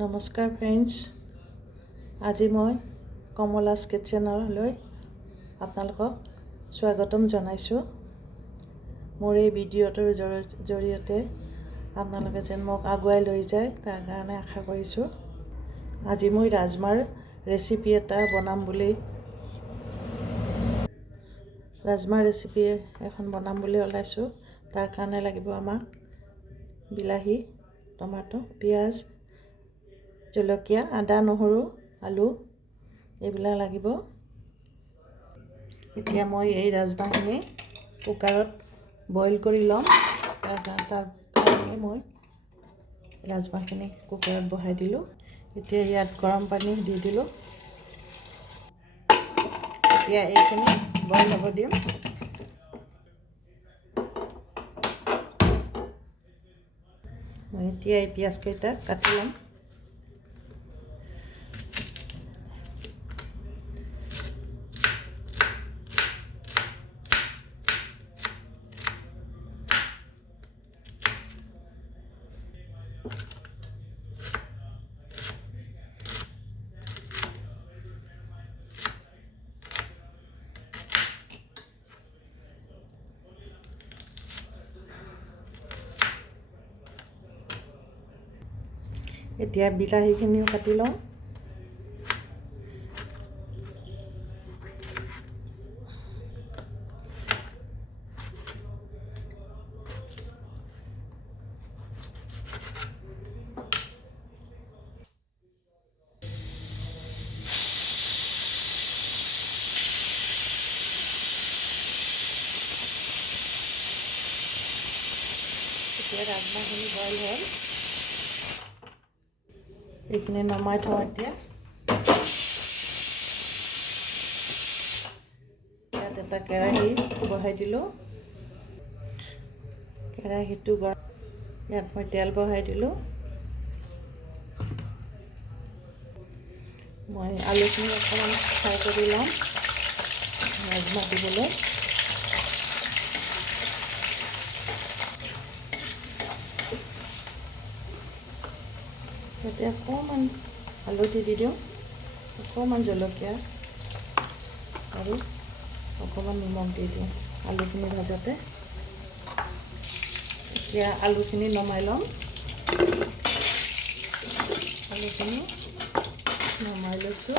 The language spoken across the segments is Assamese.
নমস্কাৰ ফ্ৰেণ্ডছ, আজি মই কমলাছ কিটচেনলৈ আপোনালোকক স্বাগতম জনাইছোঁ। মোৰ এই ভিডিঅ'টোৰ জৰিয়তে আপোনালোকে যেন মোক আগুৱাই লৈ যায় তাৰ কাৰণে আশা কৰিছোঁ। আজি মই ৰাজমাৰ ৰেচিপি এটা বনাম বুলি ওলাইছোঁ। তাৰ কাৰণে লাগিব আমাক বিলাহী, টমাটো, পিঁয়াজ, জলকীয়া, আদা, নহৰু, আলু এইবিলাক লাগিব। এতিয়া মই এই ৰাজমাহখিনি কুকাৰত বইল কৰি ল'ম। তাৰ কাৰণে মই ৰাজমাহখিনি কুকাৰত বহাই দিলোঁ। এতিয়া ইয়াত গৰম পানী দি দিলোঁ। এতিয়া এইখিনি বইল হ'ব দিম। মই এতিয়া এই পিঁয়াজকেইটা কাটি ল'ম। এতিয়া বিলাহীখিনিও কাটি লওঁ। এতিয়া ৰাজমাহখিনি বইল হ'ল। এইখিনি নমাই থওঁ। এতিয়া ইয়াত এটা কেৰাহী বহাই দিলোঁ। কেৰাহীটো গৰম, ইয়াত মই তেল বহাই দিলোঁ। মই আলুখিনি অকণমান ফ্ৰাই কৰি ল'ম ৰাজমাহ দিবলৈ। ইয়াতে অকণমান হালধি দি দিওঁ, অকণমান জলকীয়া আৰু অকণমান নিমখ দি দিওঁ আলুখিনি ভাজোঁতে। এতিয়া আলুখিনি নমাই ল'ম। আলুখিনি নমাই লৈছোঁ।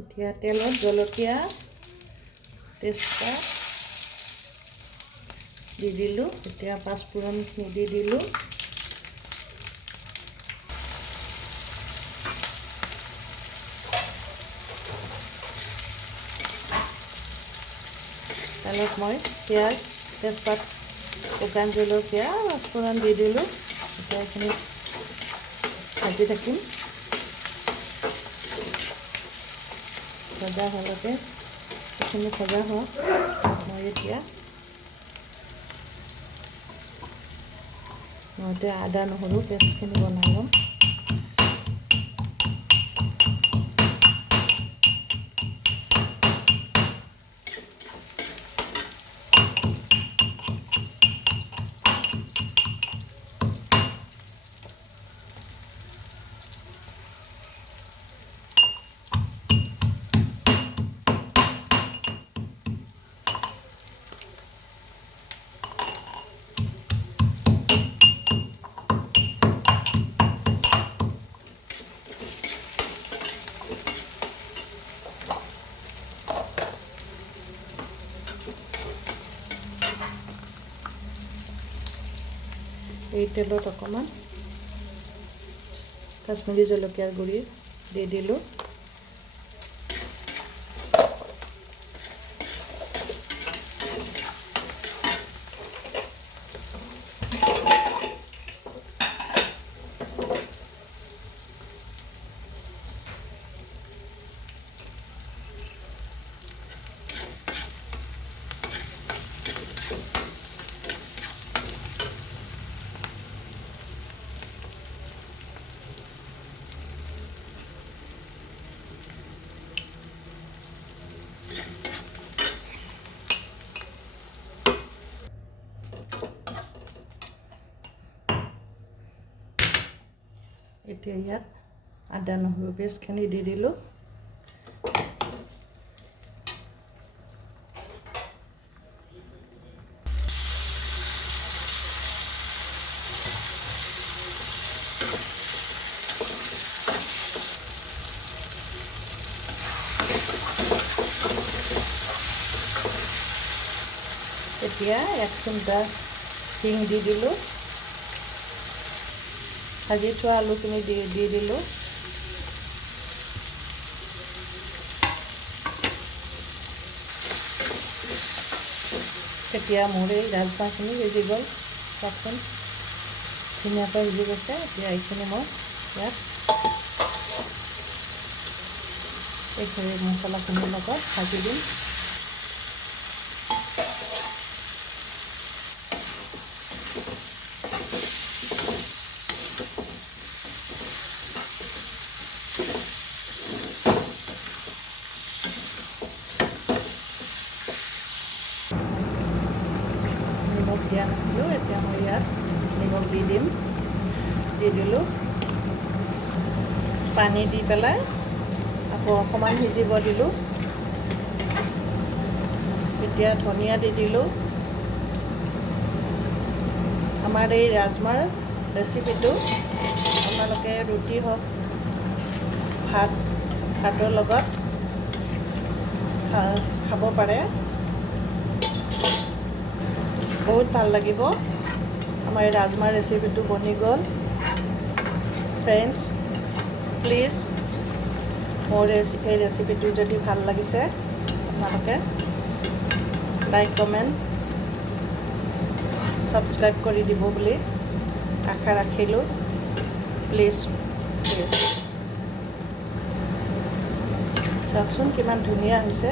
এতিয়া তেলত জলকীয়া, তেজপাত দি দিলোঁ। এতিয়া পাঁচফোৰণখিনি দি দিলোঁ। তেলত মই পিঁয়াজ, তেজপাত, শুকান জলকীয়া, পাঁচফোৰণ দি দিলোঁ। এতিয়া এইখিনি ভাজি থাকিম। ভজা হোৱালৈকে এইখিনি ভজা হওক। মই এতিয়া আদা, নহৰু পেষ্টখিনি বনাই ল'ম। এই তেলত অকণমান কাশ্মীৰী জলকীয়াৰ গুড়ি দি দিলোঁ। এতিয়া ইয়াত আদা নহৰু পেষ্টখিনি দি দিলোঁ। এতিয়া 1 চিমটা হিং দি দিলোঁ। ভাজি থোৱা আলুখিনি দি দিলোঁ। এতিয়া মোৰ এই ৰাজমাহখিনি সিজি গ'ল। চাওকচোন ধুনীয়াকৈ সিজি গৈছে। এতিয়া এইখিনি মই ইয়াত এইখিনি মছলাখিনিৰ লগত ভাজি দিম। নিমখ দিয়া নাছিলোঁ, এতিয়া মই ইয়াত নিমখ দি দিলোঁ। পানী দি পেলাই আকৌ অকণমান সিজিব দিলোঁ। এতিয়া ধনিয়া দি দিলোঁ। আমাৰ এই ৰাজমাৰ ৰেচিপিটো আপোনালোকে ৰুটি হওক ভাতৰ লগত খাব পাৰে, বহুত ভাল লাগিব। আমাৰ এই ৰাজমাৰ ৰেচিপিটো বনি গ'ল। ফ্ৰেণ্ডছ, প্লিজ মোৰ এই ৰেচিপিটো যদি ভাল লাগিছে আপোনালোকে লাইক কমেণ্ট ছাবস্ক্ৰাইব কৰি দিব বুলি আশা ৰাখিলোঁ। প্লিজ চাওকচোন কিমান ধুনীয়া হৈছে।